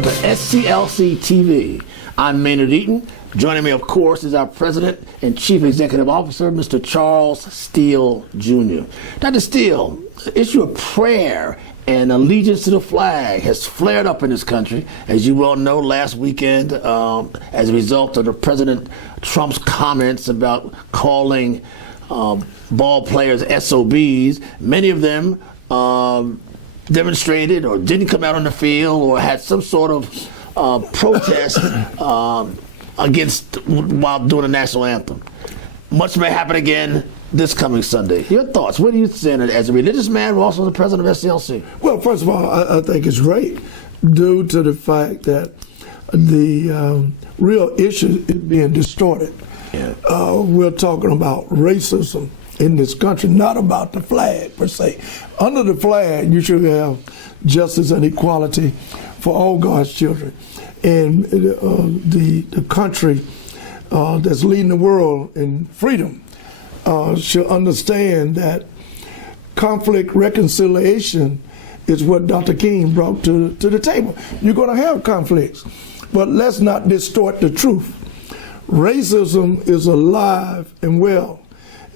welcome to SCLC TV. I'm Maynard Eaton. Joining me, of course, is our President and Chief Executive Officer, Mr. Charles Steele, Jr. Dr. Steele, the issue of prayer and allegiance to the flag has flared up in this country, as you well know, last weekend as a result of the President Trump's comments about calling ball players SOBs. Many of them demonstrated or didn't come out on the field or had some sort of protest against while doing the national anthem. Much may happen again this coming Sunday. Your thoughts? What do you think as a religious man who also the president of SCLC? Well, first of all, I think it's great due to the fact that the real issue is being distorted. Yeah. We're talking about racism in this country, not about the flag per se. Under the flag, you should have justice and equality for all God's children. And the country that's leading the world in freedom should understand that conflict reconciliation is what Dr. King brought to the table. You're going to have conflicts, but let's not distort the truth. Racism is alive and well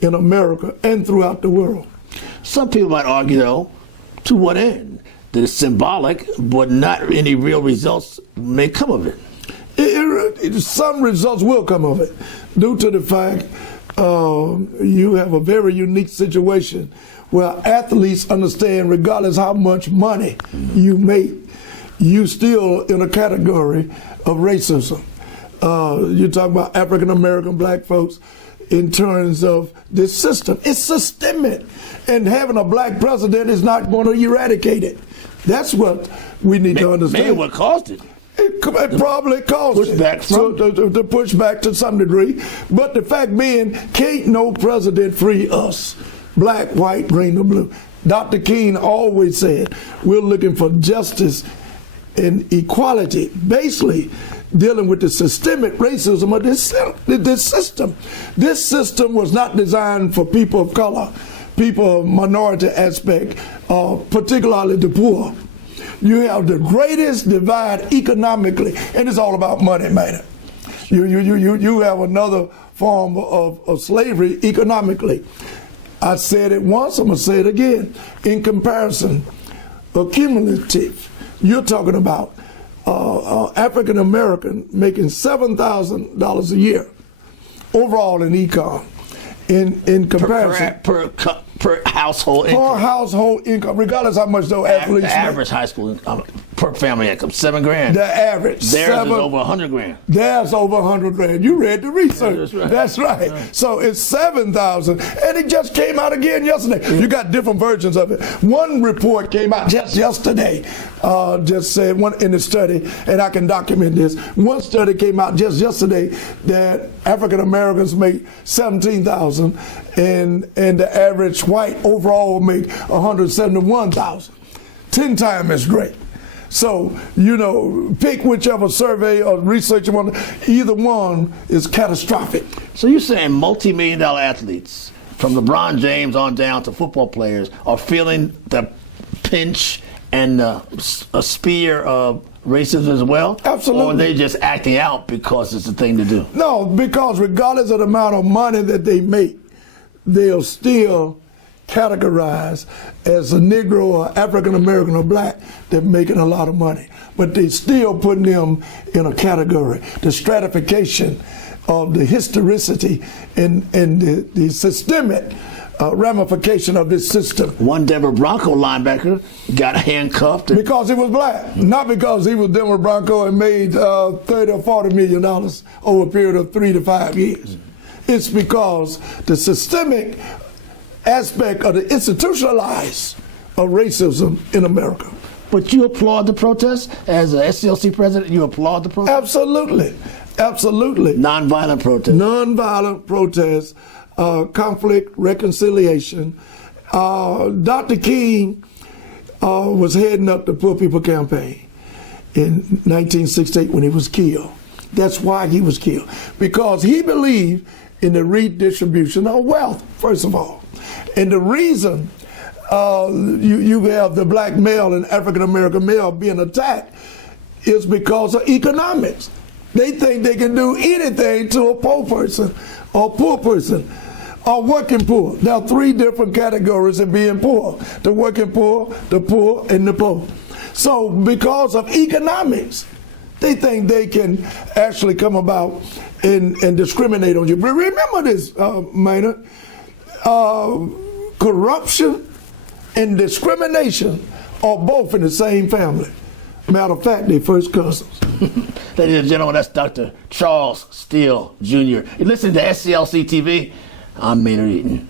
in America and throughout the world. Some people might argue, though, to what end? That it's symbolic, but not any real results may come of it. Some results will come of it, due to the fact you have a very unique situation where athletes understand, regardless how much money you make, you still in a category of racism. You talk about African American black folks in terms of this system. It's systemic, and having a black president is not going to eradicate it. That's what we need to understand. Maybe what caused it. It probably caused push back to push back to some degree. But the fact being, can't no president free us, black, white, green, or blue. Dr. King always said, we're looking for justice and equality, basically dealing with the systemic racism of this system. This system was not designed for people of color, people of minority aspect, particularly the poor. You have the greatest divide economically, and it's all about money, man. You have another form of slavery economically. I said it once, I'm going to say it again. In comparison, cumulative, you're talking about African American making $7,000 a year overall in econ. In comparison, per household income. Per household income, regardless how much those athletes the average high school income, per family income, $7,000. The average. Theirs is over $100,000. Theirs over $100,000. You read the research. That's right. That's right. Yeah. So it's $7,000, and it just came out again yesterday. Yeah. You got different versions of it. One report came out just yesterday, just said one in the study, and I can document this. One study came out just yesterday that African Americans make $17,000, and the average white overall make $171,000. 10 times as great. So, pick whichever survey or research you want. Either one is catastrophic. So you're saying multi-million-dollar athletes, from LeBron James on down to football players, are feeling the pinch and a spear of racism as well? Absolutely. Or are they just acting out because it's the thing to do? No, because regardless of the amount of money that they make, they'll still categorized as a Negro or African American or black, they're making a lot of money. But they still putting them in a category. The stratification of the historicity and the systemic ramification of this system. One Denver Bronco linebacker got handcuffed. Because he was black, not because he was Denver Bronco and made $30 or $40 million over a period of 3 to 5 years. It's because the systemic aspect of the institutionalized of racism in America. But you applaud the protest as a SCLC president? You applaud the protest? Absolutely, absolutely. Nonviolent protest. Nonviolent protest, conflict reconciliation. Dr. King was heading up the Poor People Campaign in 1968 when he was killed. That's why he was killed, because he believed in the redistribution of wealth, first of all. And the reason you have the black male and African American male being attacked is because of economics. They think they can do anything to a poor person or poor person or working poor. There are three different categories of being poor: the working poor, the poor, and the poor. So because of economics, they think they can actually come about and discriminate on you. But remember this, Maynard, corruption and discrimination are both in the same family. Matter of fact, they're first cousins. Ladies and gentlemen, that's Dr. Charles Steele Jr. You listen to SCLC TV. I'm Maynard Eaton.